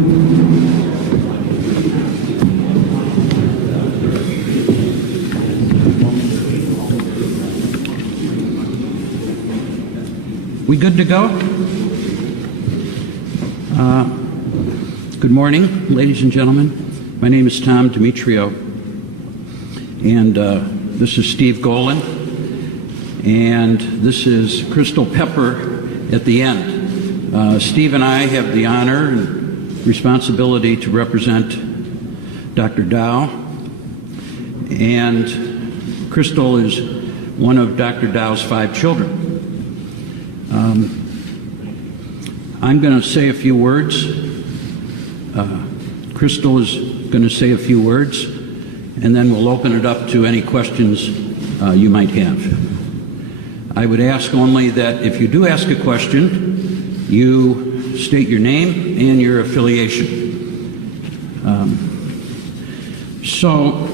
We good to go? Good morning, ladies and gentlemen. My name is Tom Demetrio, and this is Steve Golan, and this is Crystal Pepper at the end. Steve and I have the honor and responsibility to represent Dr. Dao, and Crystal is one of Dr. Dao's 5 children. I'm going to say a few words. Crystal is going to say a few words, and then we'll open it up to any questions you might have. I would ask only that if you do ask a question, you state your name and your affiliation. So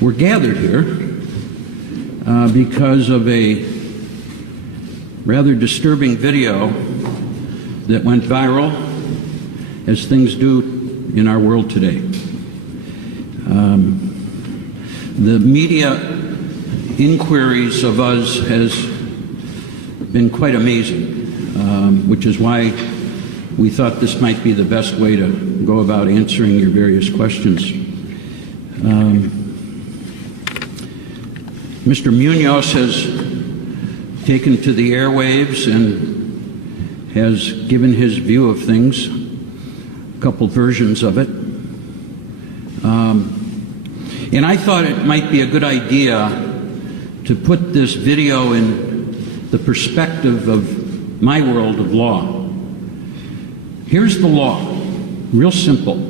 we're gathered here because of a rather disturbing video that went viral, as things do in our world today. The media inquiries of us has been quite amazing, which is why we thought this might be the best way to go about answering your various questions. Mr. Munoz has taken to the airwaves and has given his view of things, a couple versions of it. And I thought it might be a good idea to put this video in the perspective of my world of law. Here's the law, real simple.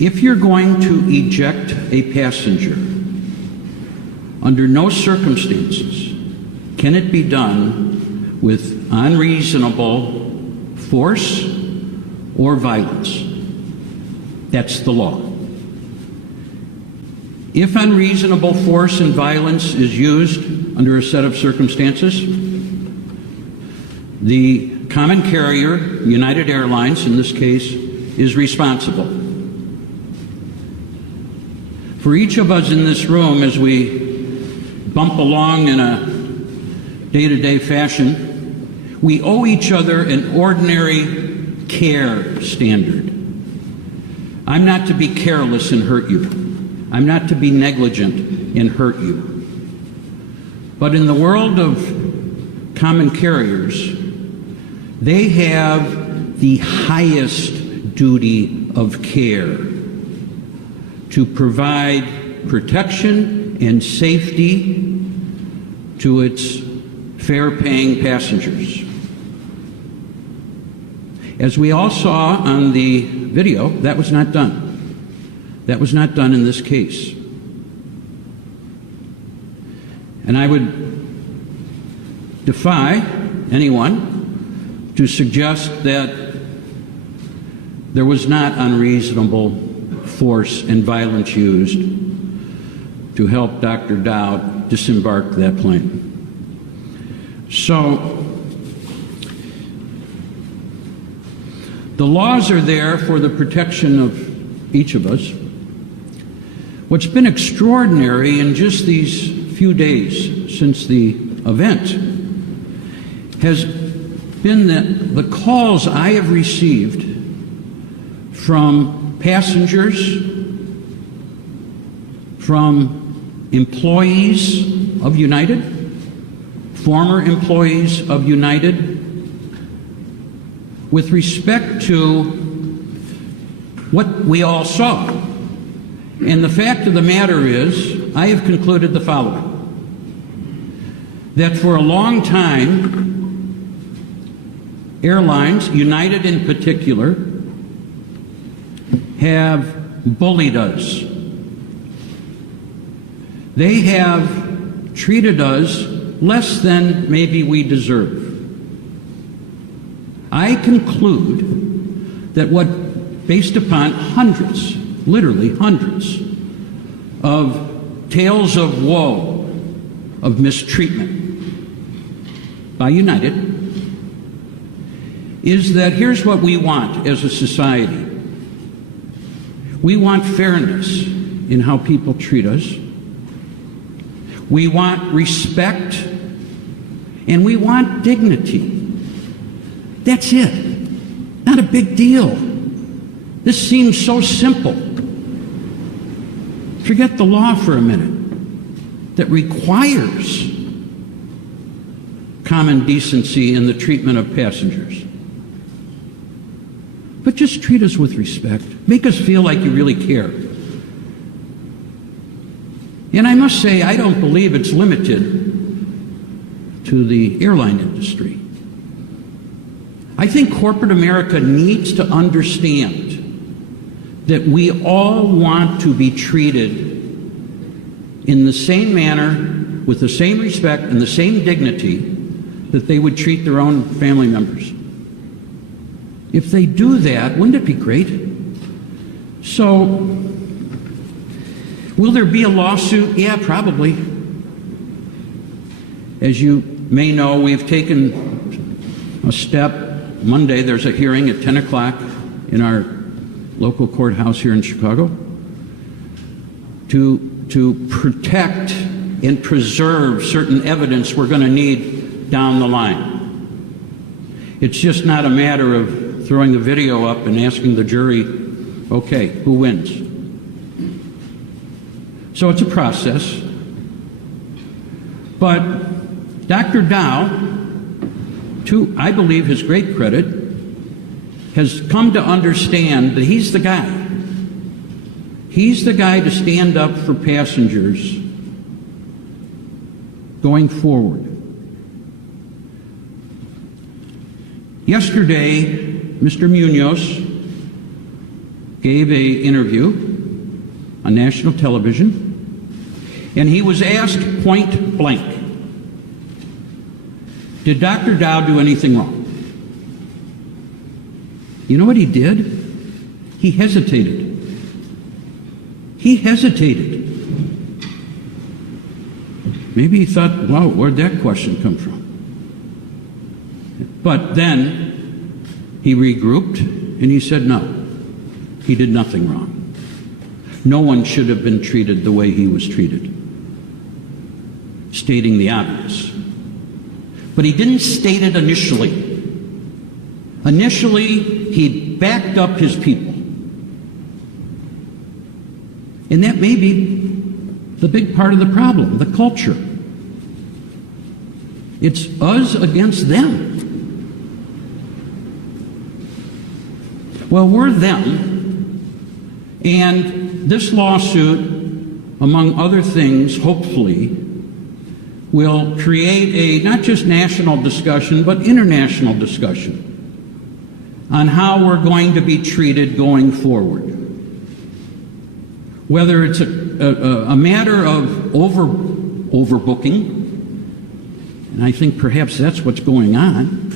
If you're going to eject a passenger, under no circumstances can it be done with unreasonable force or violence. That's the law. If unreasonable force and violence is used under a set of circumstances, the common carrier, United Airlines in this case, is responsible. For each of us in this room, as we bump along in a day-to-day fashion, we owe each other an ordinary care standard. I'm not to be careless and hurt you. I'm not to be negligent and hurt you. But in the world of common carriers, they have the highest duty of care to provide protection and safety to its fare-paying passengers. As we all saw on the video, that was not done. That was not done in this case. And I would defy anyone to suggest that there was not unreasonable force and violence used to help Dr. Dao disembark that plane. So, the laws are there for the protection of each of us. What's been extraordinary in just these few days since the event has been that the calls I have received from passengers, from employees of United, former employees of United, with respect to what we all saw. And the fact of the matter is, I have concluded the following: that for a long time, airlines, United in particular, have bullied us. They have treated us less than maybe we deserve. I conclude that based upon hundreds, literally hundreds, of tales of woe, of mistreatment by United, is that here's what we want as a society. We want fairness in how people treat us. We want respect, and we want dignity. That's it. Not a big deal. This seems so simple. Forget the law for a minute that requires common decency in the treatment of passengers. But just treat us with respect. Make us feel like you really care. And I must say, I don't believe it's limited to the airline industry. I think corporate America needs to understand that we all want to be treated in the same manner, with the same respect and the same dignity that they would treat their own family members. If they do that, wouldn't it be great? So, will there be a lawsuit? Yeah, probably. As you may know, we've taken a step. Monday, there's a hearing at 10 o'clock in our local courthouse here in Chicago to protect and preserve certain evidence we're going to need down the line. It's just not a matter of throwing the video up and asking the jury, okay, who wins? So it's a process. But Dr. Dao, to, I believe, his great credit, has come to understand that he's the guy. He's the guy to stand up for passengers going forward. Yesterday, Mr. Munoz gave an interview on national television, and he was asked point blank, did Dr. Dao do anything wrong? You know what he did? He hesitated. He hesitated. Maybe he thought, wow, where'd that question come from? But then he regrouped and he said, no, he did nothing wrong. No one should have been treated the way he was treated, stating the obvious. But he didn't state it initially. Initially, he backed up his people. And that may be the big part of the problem, the culture. It's us against them. Well, we're them, and this lawsuit, among other things, hopefully, will create a not just national discussion, but international discussion on how we're going to be treated going forward. Whether it's a matter of overbooking, and I think perhaps that's what's going on.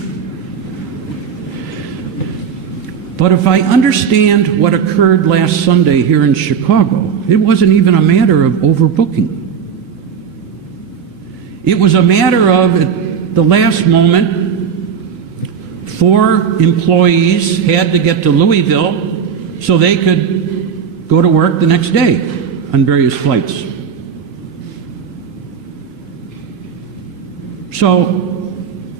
But if I understand what occurred last Sunday here in Chicago, it wasn't even a matter of overbooking. It was a matter of, at the last moment, 4 employees had to get to Louisville so they could go to work the next day on various flights. So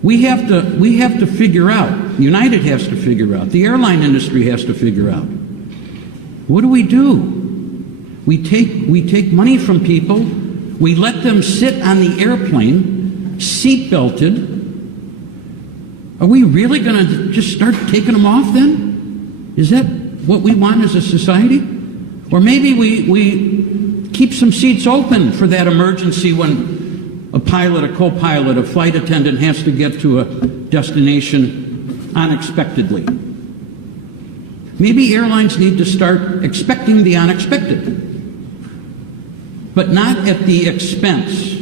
we have to figure out, United has to figure out, the airline industry has to figure out, what do? We take money from people, we let them sit on the airplane, seat-belted. Are we really going to just start taking them off then? Is that what we want as a society? Or maybe we keep some seats open for that emergency when a pilot, a co-pilot, a flight attendant has to get to a destination unexpectedly. Maybe airlines need to start expecting the unexpected, but not at the expense,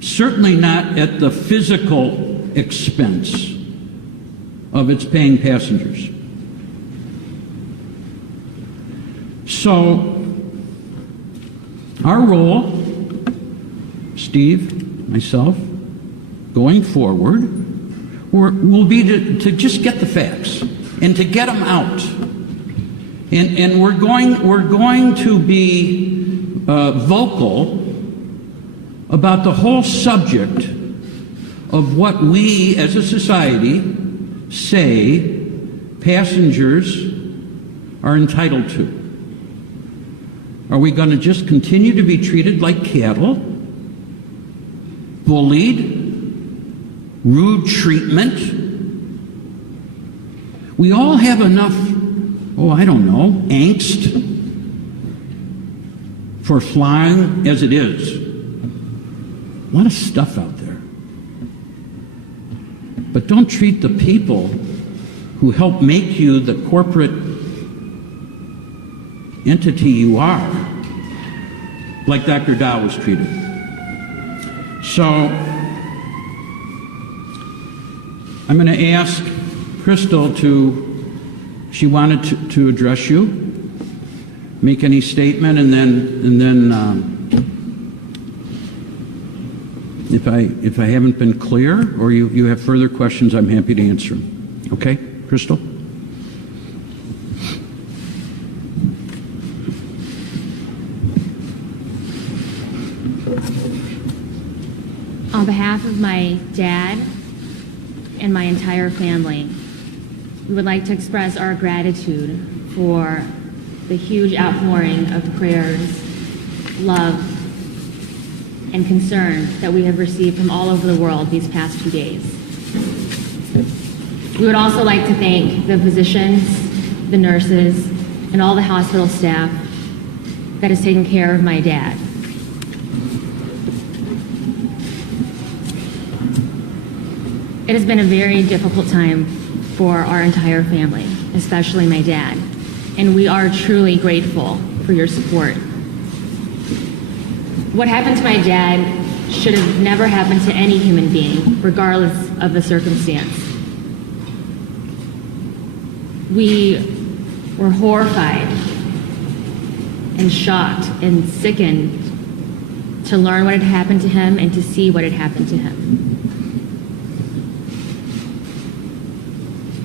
certainly not at the physical expense of its paying passengers. So, our role, Steve, myself, going forward, will be to just get the facts and to get them out. And we're going to be vocal about the whole subject of what we as a society say passengers are entitled to. Are we going to just continue to be treated like cattle, bullied, rude treatment? We all have enough, angst for flying as it is. A lot of stuff out there. But don't treat the people who help make you the corporate entity you are like Dr. Dao was treated. So I'm going to ask Crystal she wanted to address you, make any statement, and then if I haven't been clear or you have further questions, I'm happy to answer them. Okay, Crystal? On behalf of my dad and my entire family, we would like to express our gratitude for the huge outpouring of prayers, love, and concern that we have received from all over the world these past 2 days. We would also like to thank the physicians, the nurses, and all the hospital staff that has taken care of my dad. It has been a very difficult time for our entire family, especially my dad, and we are truly grateful for your support. What happened to my dad should have never happened to any human being, regardless of the circumstance. We were horrified and shocked and sickened to learn what had happened to him and to see what had happened to him.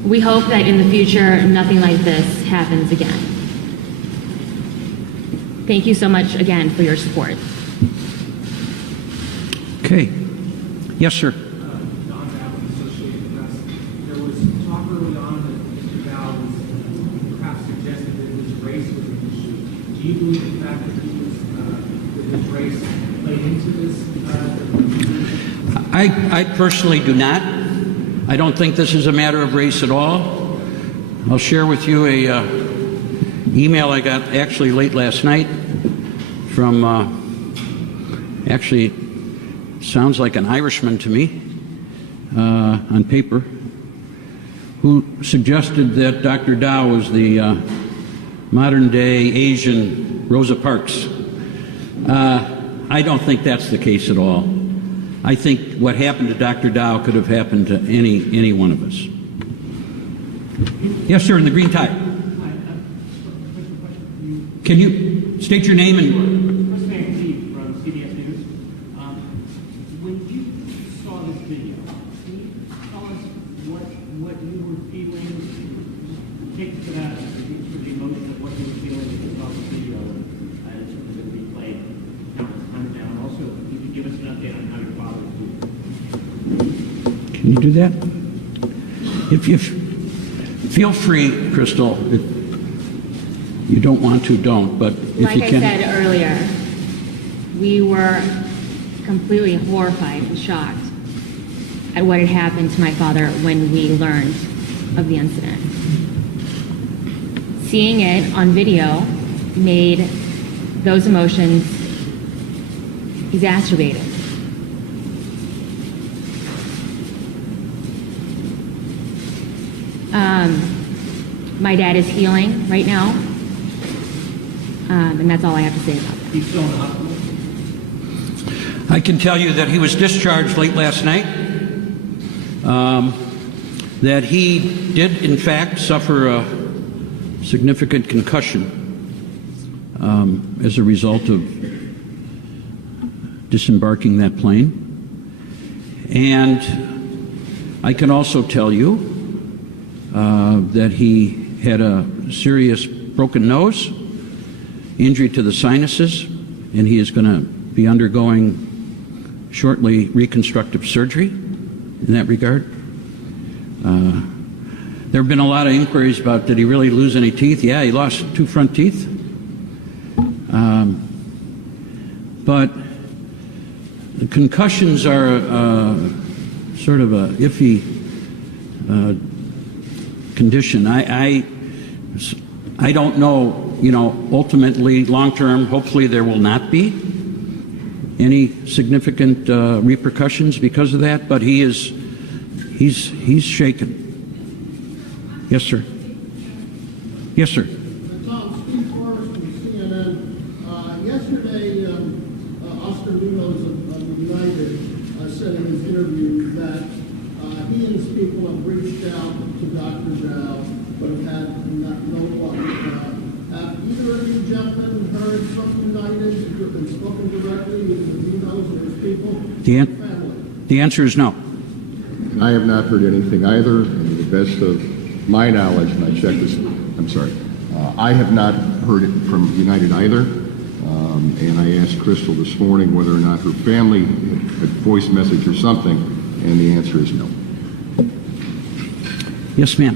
We hope that in the future, nothing like this happens again. Thank you so much again for your support. Okay. Yes, sir. Don Dao, Associated Press. There was talk early on that Mr. Dao was perhaps suggested that his race was an issue. Do you believe the fact that his race played into this? I personally do not. I don't think this is a matter of race at all. I'll share with you a email I got actually late last night from actually sounds like an Irishman to me on paper, who suggested that Dr. Dao was the modern-day Asian Rosa Parks. I don't think that's the case at all. I think what happened to Dr. Dao could have happened to any one of us. Yes, sir, in the green tie. Can you state your name and... Chris Van Cleve from CBS News. When you saw this video, can you tell us what you were feeling? Take us to that, for the emotion of what you were feeling when you saw this video and sort of the replay countless times now. And also, if you could give us an update on how your father was doing. Can you do that? If you feel free, Crystal. If you don't want to, don't. But if Like you can. I said earlier, we were completely horrified and shocked at what had happened to my father when we learned of the incident. Seeing it on video made those emotions exacerbated. My dad is healing right now, and that's all I have to say about that. He's still in the hospital? I can tell you that he was discharged late last night, that he did, in fact, suffer a significant concussion as a result of disembarking that plane. And I can also tell you that he had a serious broken nose, injury to the sinuses, and he is going to be undergoing shortly reconstructive surgery in that regard. There have been a lot of inquiries about, did he really lose any teeth? Yeah, he lost 2 front teeth. But the concussions are sort of a iffy condition. I don't know, ultimately, long-term, hopefully there will not be any significant repercussions because of that, but he's shaken. Yes, sir. Yes, sir. Tom, Steve Forrest from CNN. Yesterday, Oscar Munoz of United said in his interview that he and his people have reached out to Dr. Dao, but have had no luck. Have either of you gentlemen heard from United and spoken directly with Munoz or his people? The answer is no. I have not heard anything either. And to the best of my knowledge, and I checked this, I have not heard it from United either. And I asked Crystal this morning whether or not her family had voice message or something, and the answer is no. Yes, ma'am.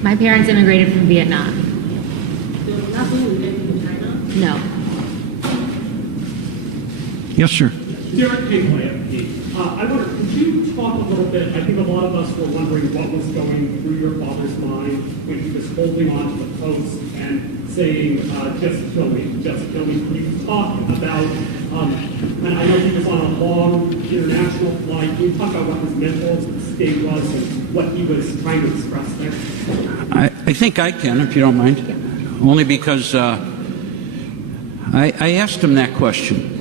My parents immigrated from Vietnam. No. Yes, sir. Derek Pinkley, I wonder, could you talk a little bit, I think a lot of us were wondering what was going through your father's mind when he was holding on to the post and saying, just kill me. Could you talk about, and I know he was on a long international flight, can you talk about what his mental state was and what he was trying to express there? I think I can, if you don't mind. Only because I asked him that question.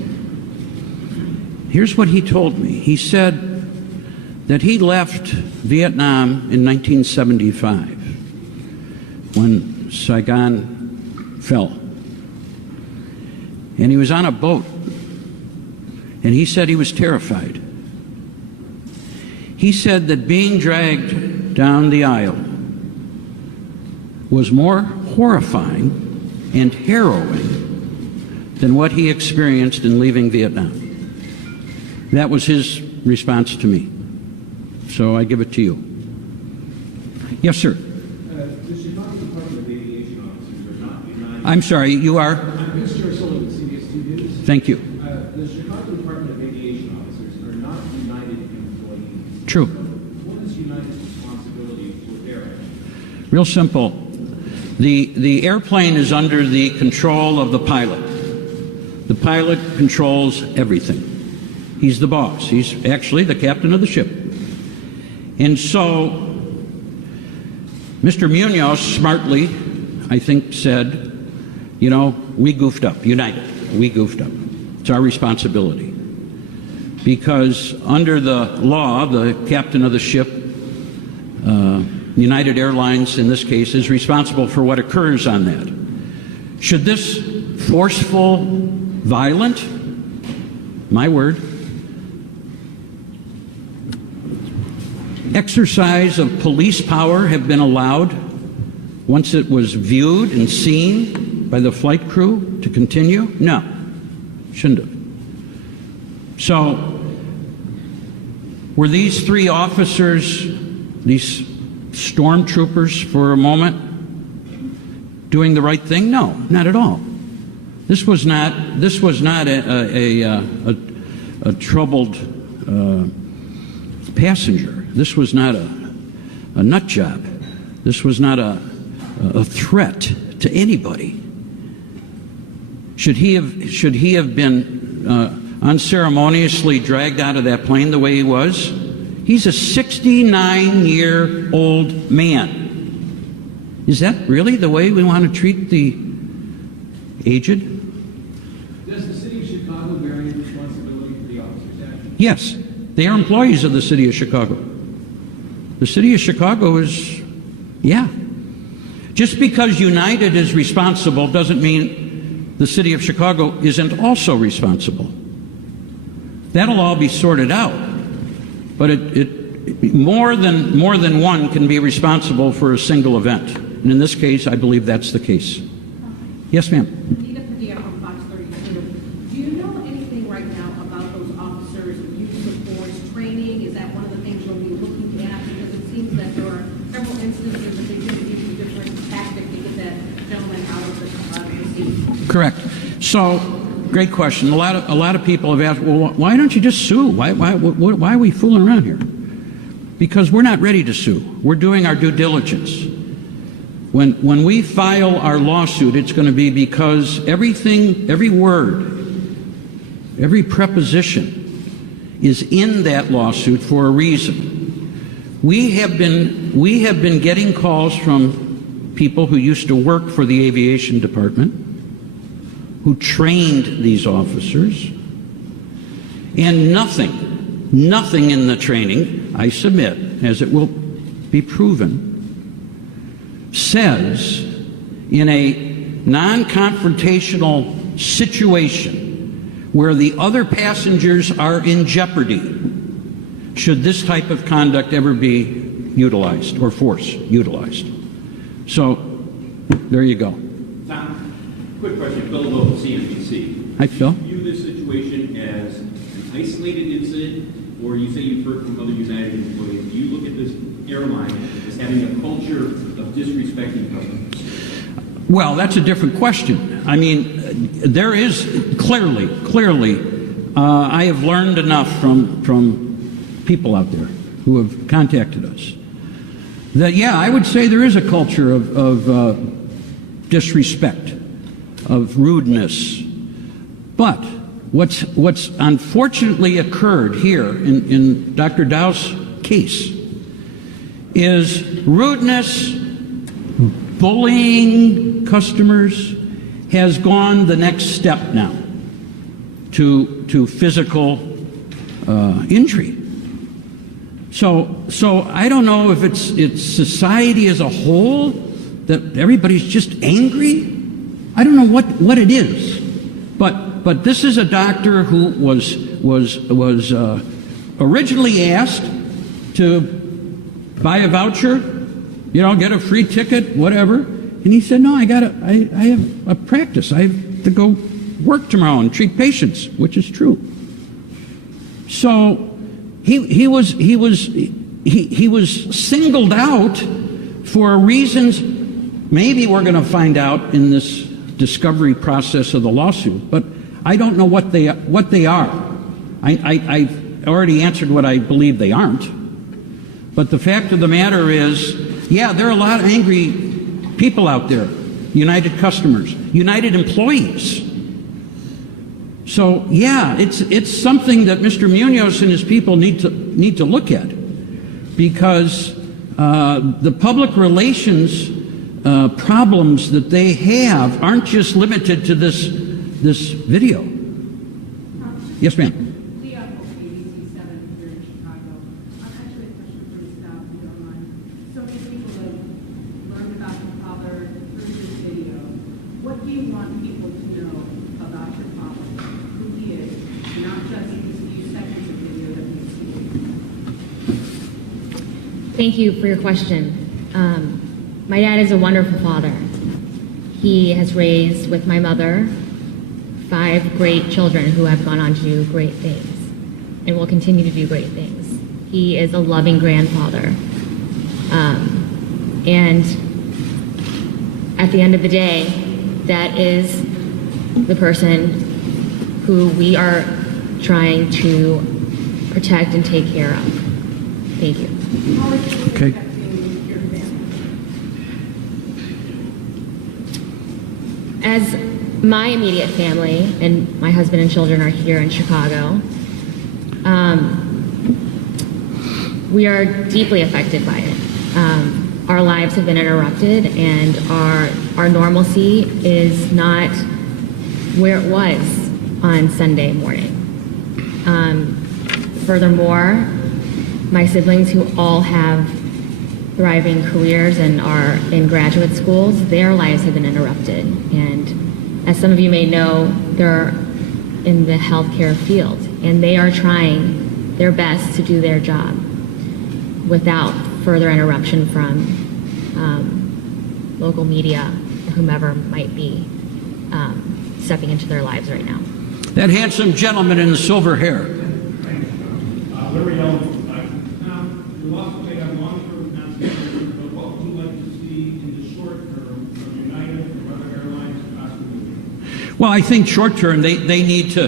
Here's what he told me. He said that he left Vietnam in 1975 when Saigon fell. And he was on a boat. And he said he was terrified. He said that being dragged down the aisle was more horrifying and harrowing than what he experienced in leaving Vietnam. That was his response to me. So I give it to you. Yes, sir. The Chicago Department of Aviation officers are not united. I'm sorry, you are? I'm Mr. Sullivan, CBS 2 News. Thank you. The Chicago Department of Aviation officers are not United employees. True. What is United's responsibility for their actions? Real simple. The airplane is under the control of the pilot. The pilot controls everything. He's the boss. He's actually the captain of the ship. And so, Mr. Munoz smartly, I think, said, we goofed up. United, we goofed up. It's our responsibility. Because under the law, the captain of the ship, United Airlines in this case, is responsible for what occurs on that. Should this forceful, violent, my word, exercise of police power have been allowed once it was viewed and seen by the flight crew to continue? No, shouldn't have. So, were these 3 officers, these stormtroopers for a moment, doing the right thing? No, not at all. This was not a troubled passenger. This was not a nut job. This was not a threat to anybody. Should he have been unceremoniously dragged out of that plane the way he was? He's a 69-year-old man. Is that really the way we want to treat the aged? Does the city of Chicago bear any responsibility for the officer's actions? Yes, they are employees of the city of Chicago. The city of Chicago is, yeah. Just because United is responsible doesn't mean the city of Chicago isn't also responsible. That'll all be sorted out. But more than one can be responsible for a single event. And in this case, I believe that's the case. Yes, ma'am. Nina Padilla from Fox 32. Do you know anything right now about those officers' use of force training? Is that one of the things you'll be looking at? Because it seems that there are several instances that they could use a different tactic to get that gentleman out of the seat. Correct. So, great question. A lot of people have asked, well, why don't you just sue? Why are we fooling around here? Because we're not ready to sue. We're doing our due diligence. When we file our lawsuit, it's going to be because everything, every word, every preposition is in that lawsuit for a reason. We have been getting calls from people who used to work for the aviation department, who trained these officers, and nothing in the training, I submit, as it will be proven, says in a non-confrontational situation where the other passengers are in jeopardy, should this type of conduct ever be utilized or force utilized. So, there you go. Tom, quick question. Bill Lowe, CNBC. Hi, Phil. Do you view this situation as an isolated incident, or you say you've heard from other United employees? Do you look at this airline as having a culture of disrespecting customers? Well, that's a different question. I mean, there is clearly, I have learned enough from people out there who have contacted us that, yeah, I would say there is a culture of disrespect, of rudeness. But what's unfortunately occurred here in Dr. Dao's case is rudeness, bullying customers has gone the next step now to physical injury. So I don't know if it's society as a whole that everybody's just angry. I don't know what it is, but this is a doctor who was originally asked to buy a voucher, get a free ticket, whatever, and he said, no, I have a practice. I have to go work tomorrow and treat patients, which is true. So he was singled out for reasons maybe we're going to find out in this discovery process of the lawsuit, but I don't know what they are. I've already answered what I believe they aren't. But the fact of the matter is, yeah, there are a lot of angry people out there, United customers, United employees. So yeah, it's something that Mr. Munoz and his people need to look at, because the public relations problems that they have aren't just limited to this video. Yes, ma'am. Thank you for your question. My dad is a wonderful father. He has raised, with my mother, 5 great children who have gone on to do great things and will continue to do great things. He is a loving grandfather. And at the end of the day, that is the person who we are trying to protect and take care of. Thank you. Okay. As my immediate family and my husband and children are here in Chicago, we are deeply affected by it. Our lives have been interrupted, and our normalcy is not where it was on Sunday morning. Furthermore, my siblings who all have thriving careers and are in graduate schools, their lives have been interrupted. And as some of you may know, they're in the healthcare field, and they are trying their best to do their job without further interruption from local media or whomever might be stepping into their lives right now. That handsome gentleman in the silver hair. Larry Ellen. Now, you also may have long-term consequences, but what would you like to see in the short term from United, from other airlines, possibly? Well, I think short term, they need to,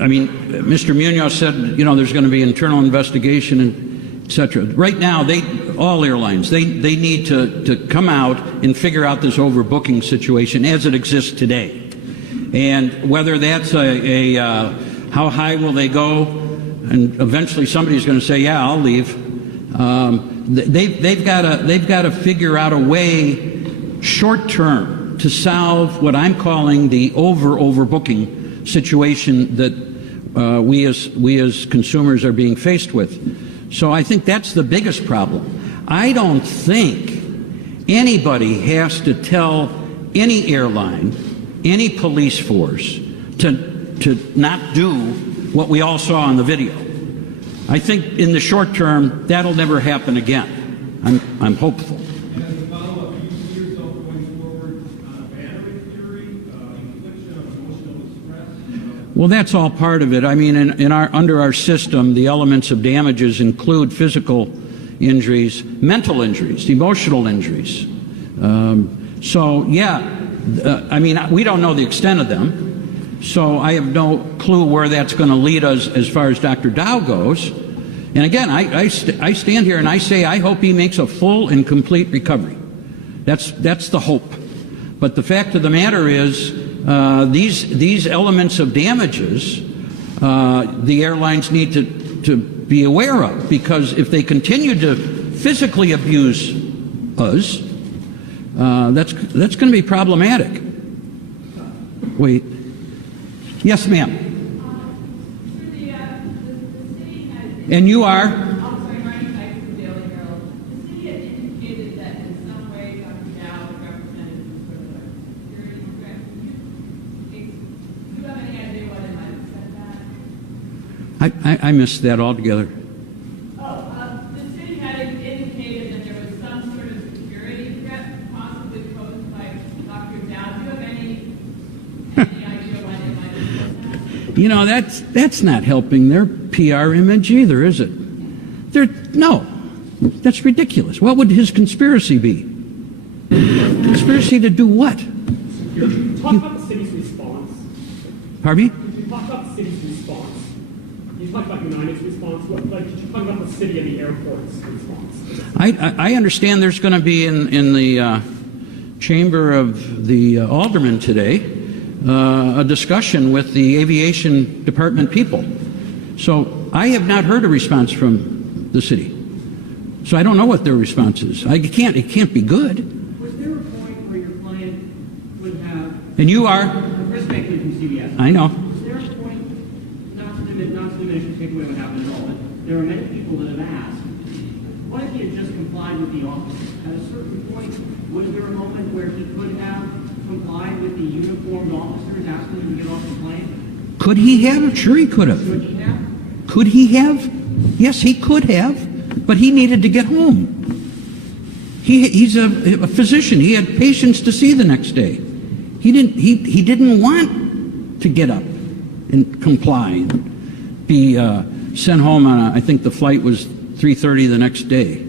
I mean, Mr. Munoz said, you know, there's going to be internal investigation and et cetera. Right now, all airlines, they need to come out and figure out this overbooking situation as it exists today. And whether that's how high will they go, and eventually somebody's going to say, yeah, I'll leave. They've got to figure out a way short term to solve what I'm calling the overbooking situation that we as consumers are being faced with. So I think that's the biggest problem. I don't think anybody has to tell any airline, any police force to not do what we all saw on the video. I think in the short term, that'll never happen again. I'm hopeful. And as a follow-up, do you see yourself going forward on a battery theory, infliction of emotional distress? Well, that's all part of it. I mean, under our system, the elements of damages include physical injuries, mental injuries, emotional injuries. So, yeah, I mean, we don't know the extent of them. So I have no clue where that's going to lead us as far as Dr. Dao goes. And again, I stand here and I say I hope he makes a full and complete recovery. That's the hope. But the fact of the matter is, these elements of damages, the airlines need to be aware of, because if they continue to physically abuse us, that's going to be problematic. Wait. Yes, ma'am. And you are? The city had indicated that in some way Dr. Dao represented some sort of security threat. Do you have any idea why they might have said that? I missed that altogether. The city had indicated that there was some sort of security threat possibly posed by Dr. Dao. Do you have any idea why they might have said that? You know, that's not helping their PR image either, is it? No, that's ridiculous. What would his conspiracy be? Conspiracy to do what? Talk about the city's response. Pardon me? Did you talk about the city's response? You talked about United's response. Did you talk about the city and the airport's response? I understand there's going to be in the chamber of the aldermen today a discussion with the aviation department people. So I have not heard a response from the city. So I don't know what their response is. It can't be good. Was there a point where your client would have... And you are? Chris Bakley from CBS. I know. Was there a point, not to diminish or take away what happened at all, but there are many people that have asked, what if he had just complied with the officer? At a certain point, was there a moment where he could have complied with the uniformed officers asking him to get off the plane? Could he have? Sure he could have. Could he have? Could he have? Yes, he could have, but he needed to get home. He's a physician. He had patients to see the next day. He didn't want to get up and comply and be sent home on I think the flight was 3:30 the next day.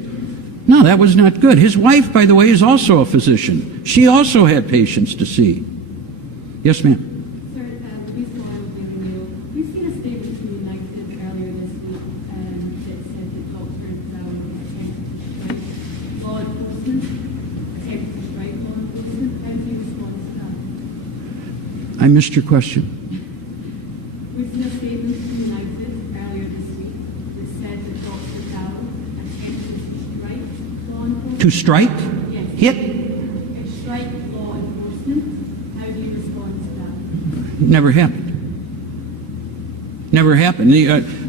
No, that was not good. His wife, by the way, is also a physician. She also had patients to see. Yes, ma'am. Sir, the reason why I'm bringing you, we've seen a statement from United earlier this week that said that Dr. Dao attempted to strike law enforcement. How do you respond to that? I missed your question. We've seen a statement from United earlier this week that said that Dr. Dao attempted to strike law enforcement. To strike? Yes. Hit? Strike law enforcement. How do you respond to that? Never happened. Never happened.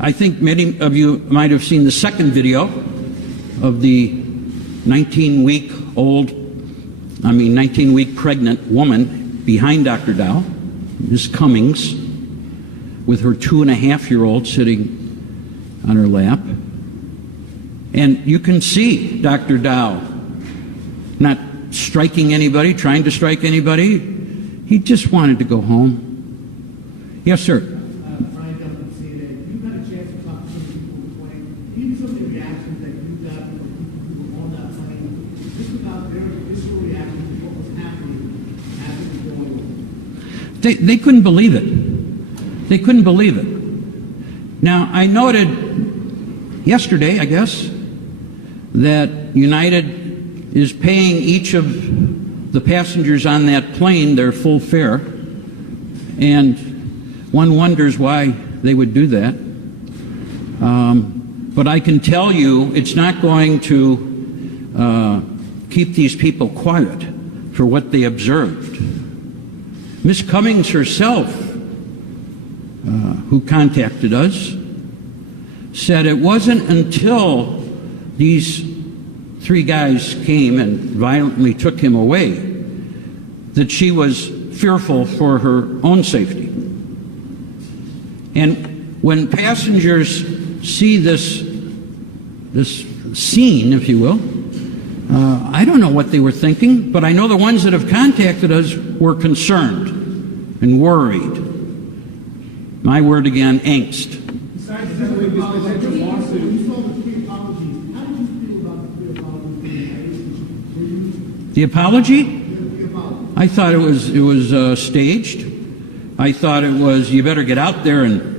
I think many of you might have seen the second video of the 19-week pregnant woman behind Dr. Dao, Ms. Cummings, with her 2.5-year-old sitting on her lap. And you can see Dr. Dao not striking anybody, trying to strike anybody. He just wanted to go home. Yes, sir. Brian Duffin, CNN. You had a chance to talk to some people on the plane. Even some of the reactions that you got from people who were on that plane, just about their visceral reaction to what was happening as it was going on. They couldn't believe it. They couldn't believe it. Now, I noted yesterday, I guess, that United is paying each of the passengers on that plane their full fare, and one wonders why they would do that. But I can tell you it's not going to keep these people quiet for what they observed. Miss Cummings herself, who contacted us, said it wasn't until these 3 guys came and violently took him away that she was fearful for her own safety. And when passengers see this scene, if you will, I don't know what they were thinking, but I know the ones that have contacted us were concerned and worried. My word again, angst. Besides settling this potential lawsuit, You saw the 3 apologies. How did you feel about the 3 apologies from the United? Were you The apology? the apology? I thought it was staged. I thought it was, you better get out there and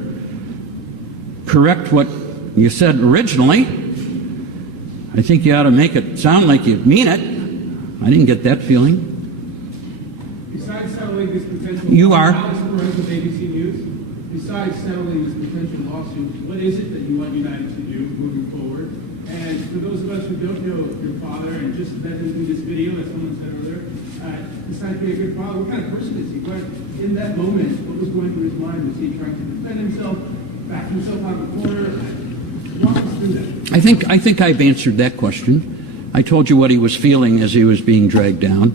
correct what you said originally. I think you ought to make it sound like you mean it. I didn't get that feeling. besides settling this potential You are. Alex Perez with ABC News, besides settling this potential lawsuit, what is it that you want United to do moving forward? And for those of us who don't know your father, and just met him through this video, as someone said earlier, besides being a good father, what kind of person is he? What, in that moment, what was going through his mind? Was he trying to defend himself, back himself out of the corner? Walk us through that. I think I've answered that question. I told you what he was feeling as he was being dragged down.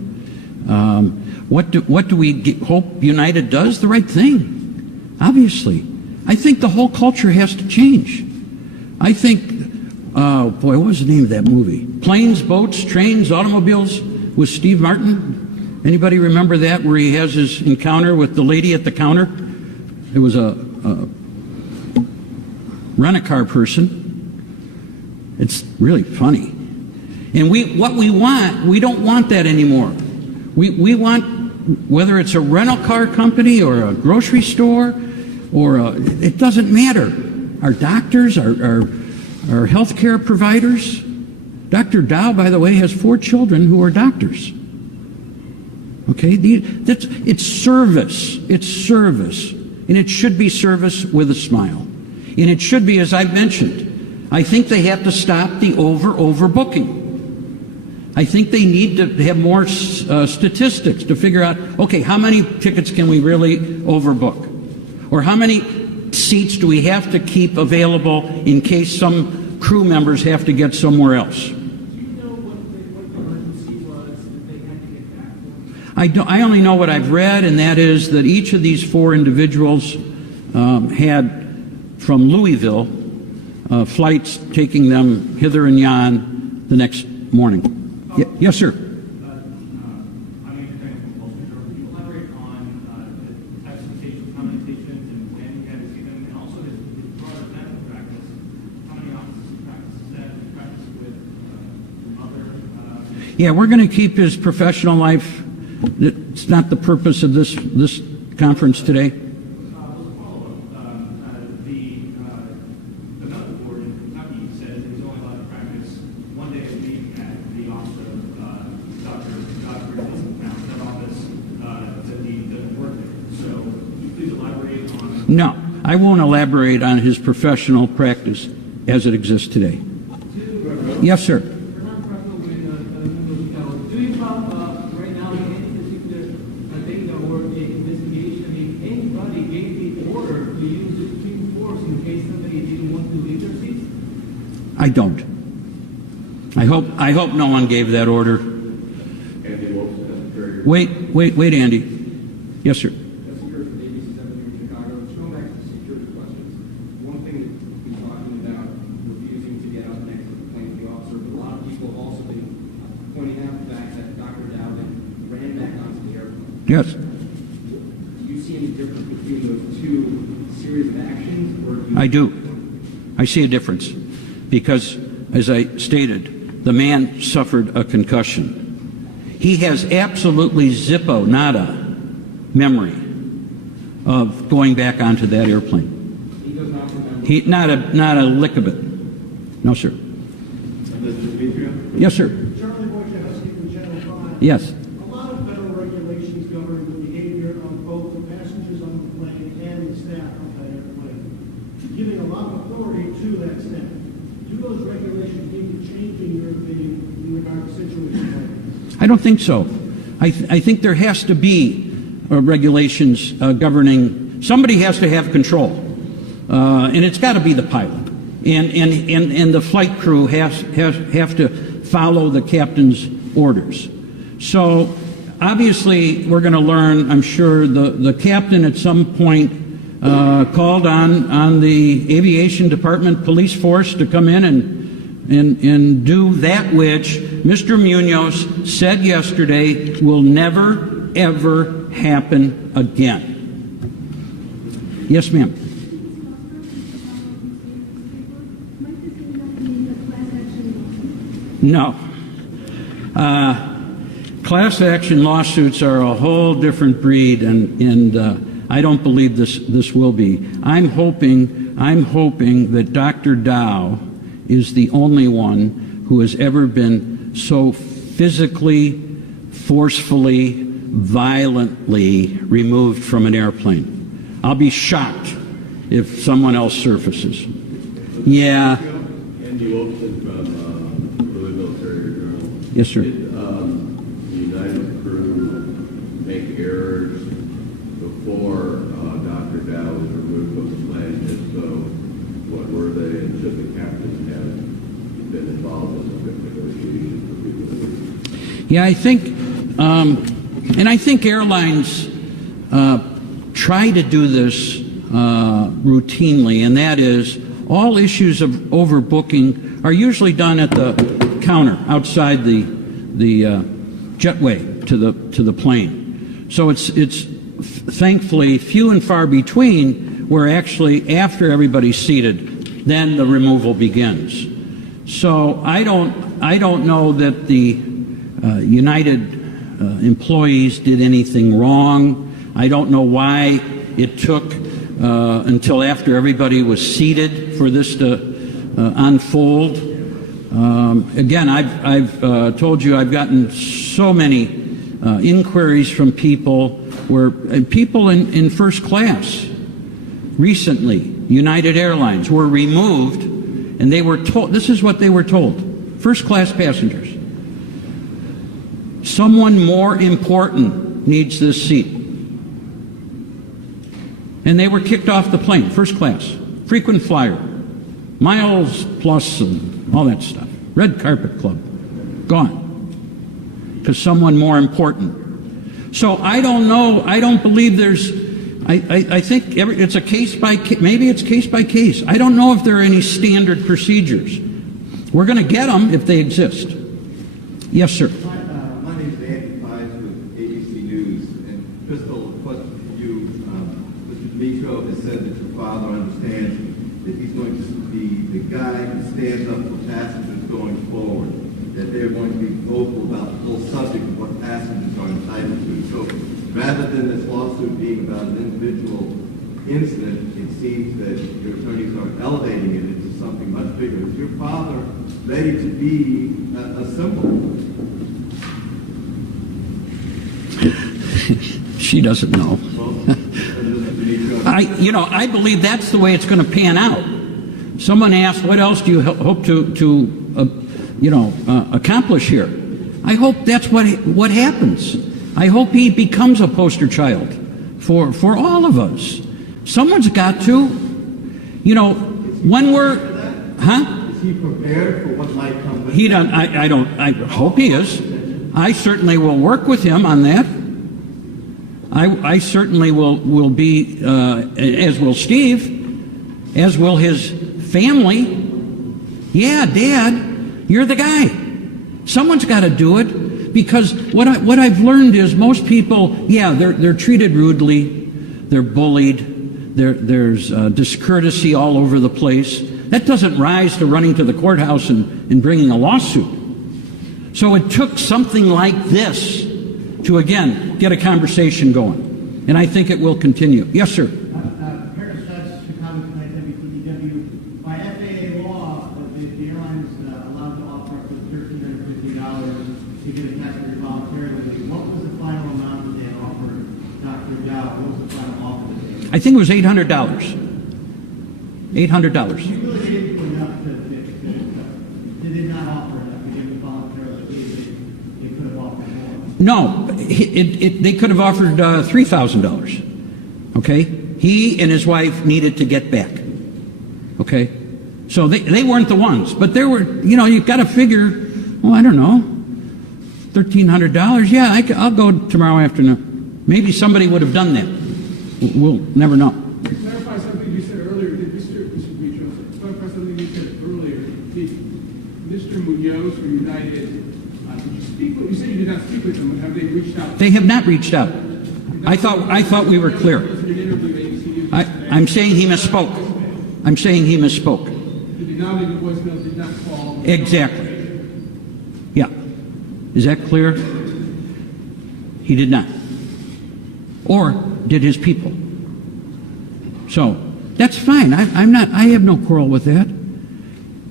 What do we hope United does? The right thing, obviously. I think the whole culture has to change. I think, boy, what was the name of that movie? Planes, Boats, Trains, Automobiles with Steve Martin. Anybody remember that, where he has his encounter with the lady at the counter? It was a rent-a-car person. It's really funny. And what we want, we don't want that anymore. We want, whether it's a rental car company or a grocery store, it doesn't matter. Our doctors, our healthcare providers. Dr. Dao, by the way, has 4 children who are doctors. Okay, it's service. It's service, and it should be service with a smile. And it should be, as I've mentioned, I think they have to stop the overbooking. I think they need to have more statistics to figure out, okay, how many tickets can we really overbook? Or how many seats do we have to keep available in case some crew members have to get somewhere else? Do you know what the emergency was that they had to get back for? I only know what I've read, and that is that each of these 4 individuals had, from Louisville, flights taking them hither and yon the next morning. Yes, sir. I mean, could you elaborate on the types of patients, how many patients, and when you had to see them, and also his broader medical practice? How many offices that practice with other? Yeah, we're going to keep his professional life. It's not the purpose of this conference today. The medical board in Kentucky said he was only allowed to practice 1 day a week at the office of Dr. That office that he doesn't work there. So, could you please elaborate on? No, I won't elaborate on his professional practice as it exists today. Yes, sir. Do you have right now any particular thing or investigation, any I don't. I hope no one gave that order. Andy Wilson, as a carrier. Wait, Andy. Yes, sir. That's here from ABC 7 here in Chicago. Just going back to the security questions. One thing that we've been talking about refusing to get up next to the plane with the officer, but a lot of people have also been pointing out the fact that Dr. Dao then ran back onto the airplane. Yes. Do you see any difference between those two series of actions? Or do you I do. I see a difference because, as I stated, the man suffered a concussion. He has absolutely zippo nada memory of going back onto that airplane. He does not remember. Not a lick of it. No, sir. Yes, sir. Charlie Wojciechowski from Channel 5. Yes. A lot of federal regulations govern the behavior of both the passengers on the plane and the staff of that airplane, giving a lot of authority to that staff. Do those regulations need to change, in your opinion, in regard to situations like this? I don't think so. I think there has to be regulations governing. Somebody has to have control, and it's got to be the pilot, and the flight crew have to follow the captain's orders. So obviously, we're going to learn. I'm sure the captain at some point called on the aviation department police force to come in and do that which Mr. Munoz said yesterday will never, ever happen again. Yes, ma'am. No. Class action lawsuits are a whole different breed, and I don't believe this will be. I'm hoping that Dr. Dao is the only one who has ever been so physically, forcefully, violently removed from an airplane. I'll be shocked if someone else surfaces. Yeah. Andy Wilson from Louisville Military Journal. Yes, sir. Did the United crew make errors before Dr. Dao was removed from the plane? If so, what were they? And should the captain have been involved in the negotiations? Yeah, I think, and I think airlines try to do this routinely, and that is all issues of overbooking are usually done at the counter outside the jetway to the plane. So it's thankfully few and far between where actually after everybody's seated, then the removal begins. So I don't know that the United employees did anything wrong. I don't know why it took until after everybody was seated for this to unfold. Again, I've told you I've gotten so many inquiries from people where people in first class recently, United Airlines, were removed, and they were told, this is what they were told, first class passengers, someone more important needs this seat. And they were kicked off the plane, first class, frequent flyer, miles plus and all that stuff. Red carpet club, gone. Because someone more important. So I don't know, I don't believe there's, I think it's a case by case, maybe it's case by case. I don't know if there are any standard procedures. We're going to get them if they exist. Yes, sir. My name is Andy Pies with ABC News, and Crystal, a question for you. Mr. Dimitro has said that your father understands that he's going to be the guy who stands up for passengers going forward, that they're going to be vocal about the whole subject of what passengers are entitled to. So rather than this lawsuit being about an individual incident, it seems that your attorneys are elevating it into something much bigger. Is your father ready to be a symbol? She doesn't know. I believe that's the way it's going to pan out. Someone asked, what else do you hope to accomplish here? I hope that's what happens. I hope he becomes a poster child for all of us. Someone's got to. When we're, huh? Is he prepared for what might come? He don't. I hope he is. I certainly will work with him on that. I certainly will be, as will Steve, as will his family. Yeah, Dad, you're the guy. Someone's got to do it, because what I've learned is most people, yeah, they're treated rudely, they're bullied, there's discourtesy all over the place. That doesn't rise to running to the courthouse and bringing a lawsuit. So it took something like this to, again, get a conversation going. And I think it will continue. Yes, sir. Paris Judge, Chicago tonight, WPTW. By FAA law, the airlines allowed to offer up to $1,350 to get a tax-free voluntarily. What was the final amount that they offered Dr. Dao? What was the final offer? I think it was $800. $800. You really didn't put enough they did not offer enough to give it voluntarily. They could have offered more. No, they could have offered $3,000. Okay? He and his wife needed to get back. Okay? So they weren't the ones. But there were, you've got to figure, well, I don't know, $1,300. Yeah, I'll go tomorrow afternoon. Maybe somebody would have done that. We'll never know. To clarify something you said earlier, clarify something you said earlier. Mr. Munoz from United, did you speak with, you said you did not speak with them, but have they reached out? They have not reached out. I thought we were clear. I'm saying he misspoke. I'm saying he misspoke. The acknowledgement of the voicemail did not fall. Exactly. Yeah. Is that clear? He did not. Or did his people. So that's fine. I have no quarrel with that.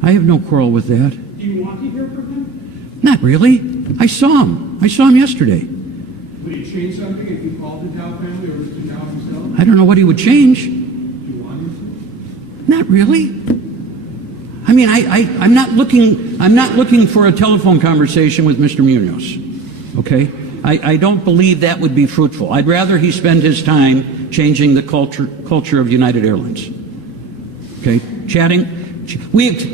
I have no quarrel with that. Do you want to hear from him? Not really. I saw him yesterday. Would he change something if you called the Dow family or Mr. Dow himself? I don't know what he would change. Do you want him Not really. I mean, I'm not looking for a telephone conversation with Mr. Munoz. Okay? I don't believe that would be fruitful. I'd rather he spend his time changing the culture of United Airlines. Okay? Chatting.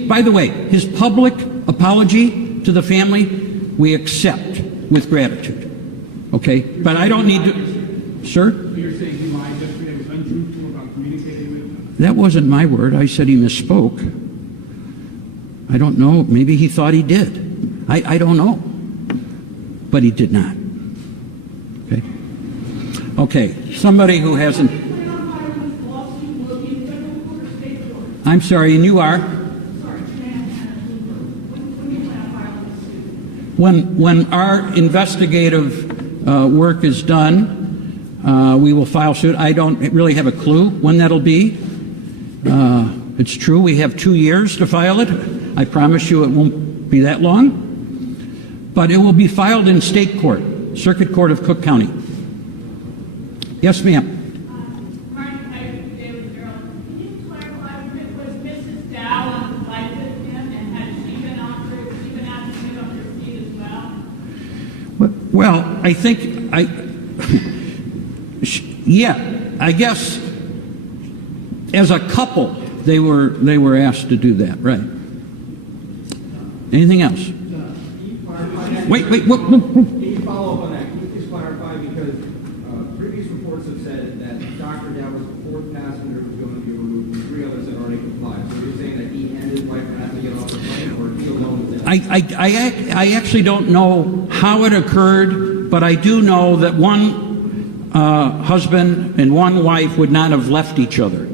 By the way, his public apology to the family, we accept with gratitude. Okay? But I don't need to... Sir? So you're saying he lied yesterday, was untruthful about communicating with him? That wasn't my word. I said he misspoke. I don't know. Maybe he thought he did. I don't know. But he did not. Okay? Okay. Somebody who hasn't... I'm sorry, and you are? When our investigative work is done, we will file suit. I don't really have a clue when that'll be. It's true, we have 2 years to file it. I promise you it won't be that long. But it will be filed in state court, Circuit Court of Cook County. Yes, ma'am. Well, I think yeah, I guess as a couple they were asked to do that, right? Anything else? Wait. Can you follow up on that? Can you please clarify, because previous reports have said that Dr. Dao was the fourth passenger who was going to be removed, and 3 others had already complied. So you're saying that he and his wife would have to get off the plane, or he alone was there? I actually don't know how it occurred, but I do know that one husband and one wife would not have left each other.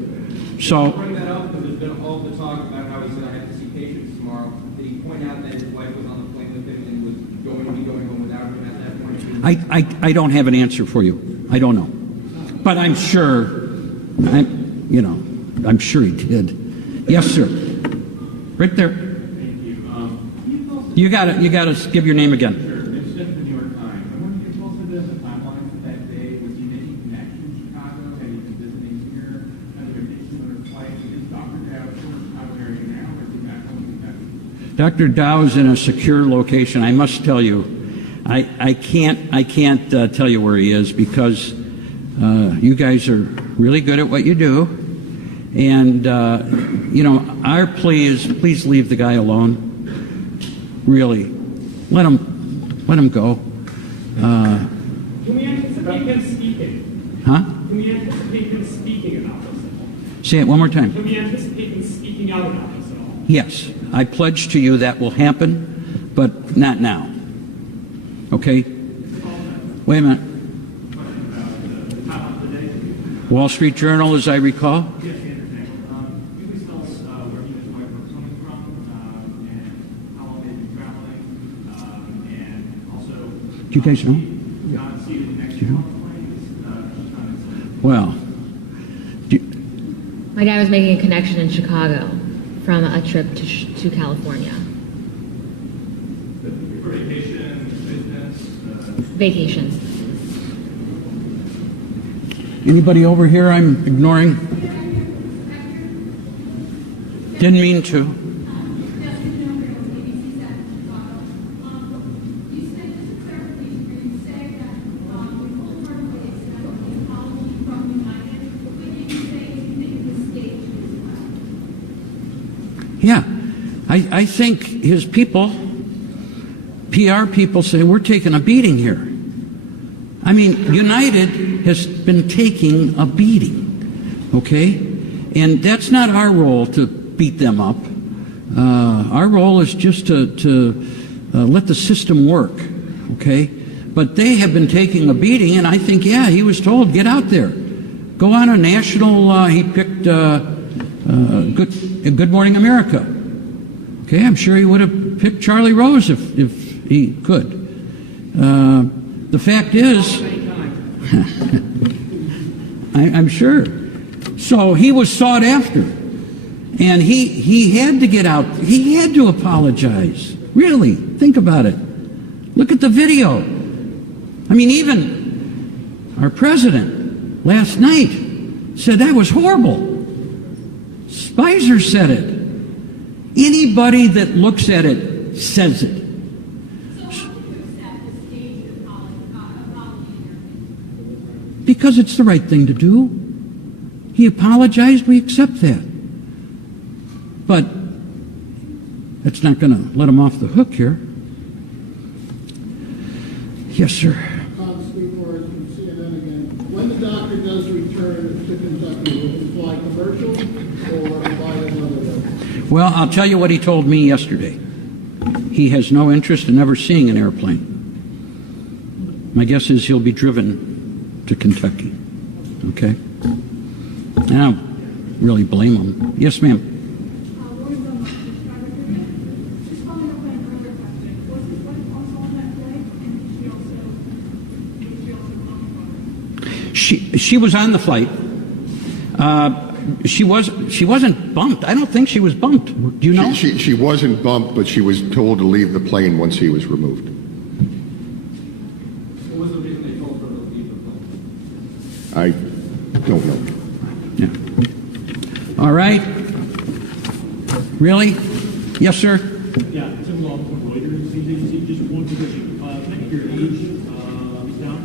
So. Bring that up because there's been all the talk about how he said I have to see patients tomorrow. Did he point out that his wife was on the plane with him and was going to be going home without him at that point? I don't have an answer for you. I don't know, but I'm sure. I'm sure he did. Yes, sir. Right there. Thank you. You got to give your name again. Sure. It's just the New York Times. I wonder if you told me the timeline for that day. Was he making connections in Chicago? Had he been visiting here? Had there been similar flights? Is Dr. Dao still in the Chicago area now, or is he back home in Texas? Dr. Dow's in a secure location. I must tell you, I can't tell you where he is because you guys are really good at what you do, And, our plea is please leave the guy alone. Really. Let him go. Can we anticipate him speaking? Huh? Can we anticipate him speaking about this? Say it one more time. Can we anticipate him speaking out about this at all? Yes, I pledge to you that will happen, but not now. Okay? Wait a minute. Wall Street Journal, as I recall. Yes, Andrew Tangle. Can you please tell us where he and his wife were coming from, and how long they've been traveling, and also... Do you guys know? Not seated next to him on the plane? Well, My dad was making a connection in Chicago from a trip to California. For vacation, business... Vacation. anybody over here I'm ignoring? Didn't mean to. Yeah, I think his people, PR people, say we're taking a beating here. I mean, United has been taking a beating, okay? And that's not our role to beat them up. Our role is just to let the system work, okay? But they have been taking a beating, and I think, yeah, he was told, get out there. Go on a national, he picked Good Morning America. Okay, I'm sure he would have picked Charlie Rose if he could. The fact is, I'm sure. So he was sought after, and he had to get out. He had to apologize. Really, think about it. Look at the video. I mean, even our president last night said that was horrible. Spicer said it. Anybody that looks at it says it. Because it's the right thing to do. He apologized, we accept that. But that's not going to let him off the hook here. Yes, sir. Tom Speakmore from CNN again. When the doctor does return to Kentucky, will he fly commercial or fly another way? Well, I'll tell you what he told me yesterday. He has no interest in ever seeing an airplane. My guess is he'll be driven to Kentucky. Okay? And I don't really blame him. Yes, ma'am. She was on the flight. She wasn't bumped. I don't think she was bumped. Do you know? She wasn't bumped, but she was told to leave the plane once he was removed. What was the reason they told her to leave the plane? I don't know. Yeah. All right. Really? Yes, sir. Yeah, civil law for Reuters news agency. Just one position. Can I get your age, Ms. Down?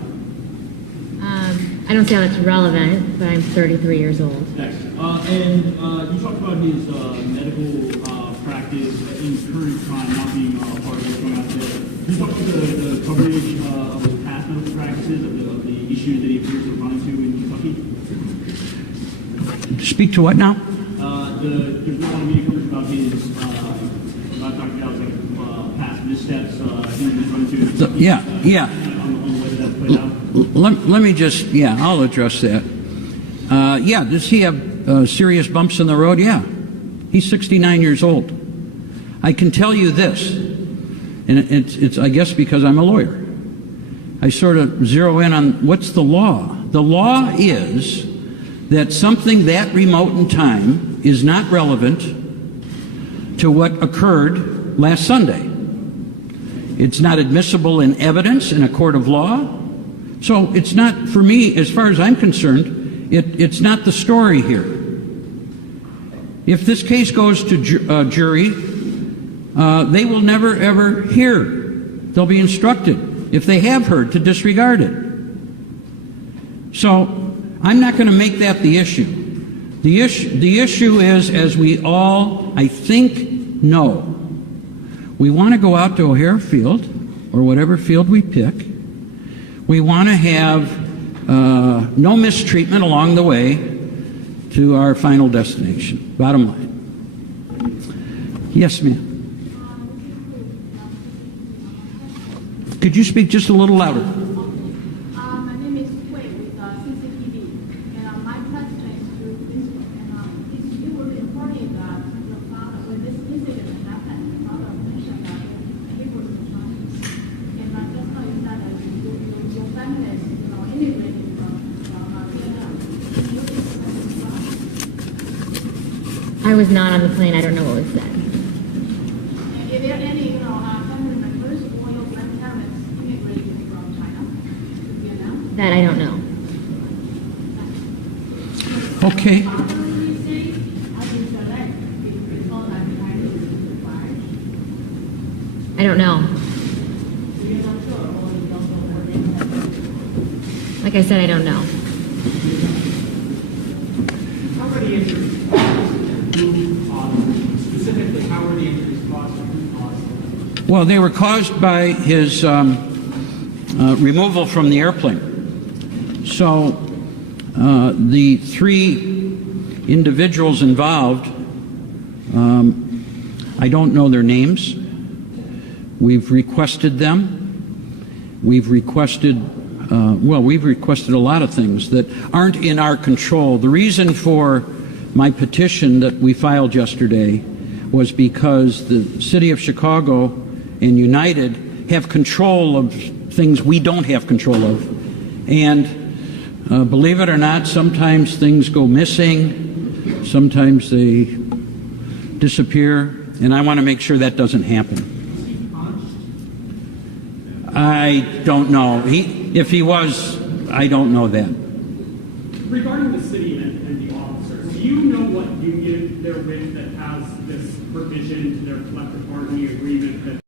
I don't see how that's relevant, but I'm 33 years old. Next. And you talked about his medical practice in current time not being part of what's going on today. Can you talk about the coverage of his past medical practices, of the issues that he appears to run into in Kentucky? Speak to what now? There's been a lot of media coverage about his, about Dr. Dow's past missteps he was run into. Yeah. On the way that that's played out. Let me just, I'll address that. Does he have serious bumps in the road? Yeah. He's 69 years old. I can tell you this, and it's I guess because I'm a lawyer. I sort of zero in on what's the law. The law is that something that remote in time is not relevant to what occurred last Sunday. It's not admissible in evidence in a court of law. So it's not, for me, as far as I'm concerned, it's not the story here. If this case goes to jury, they will never, ever hear. They'll be instructed, if they have heard, to disregard it. So I'm not going to make that the issue. The issue is, as we all, I think, know, we want to go out to O'Hare Field, or whatever field we pick. We want to have no mistreatment along the way to our final destination. Bottom line. Yes, ma'am. Could you speak just a little louder? My name is Hui with CCTV, and my question is to Principal. And it was reported that the father, when this incident happened, the father mentioned that he was Chinese. And just now you said that your family is, immigrating from Vietnam. I was not on the plane. I don't know what was said. And is there any, family members or your grandparents immigrating from China to Vietnam? That I don't know. Okay. I don't know. Like I said, I don't know. How were the injuries caused? Who caused them? Specifically, how were the injuries caused and who caused them? Well, they were caused by his removal from the airplane. So the three individuals involved, I don't know their names. We've requested them. We've requested a lot of things that aren't in our control. The reason for my petition that we filed yesterday was because the City of Chicago and United have control of things we don't have control of. And believe it or not, sometimes things go missing, sometimes they disappear, and I want to make sure that doesn't happen. I don't know. If he was, I don't know that. Regarding the city and the officers, do you know what union they're with that has this provision to their collective bargaining agreement that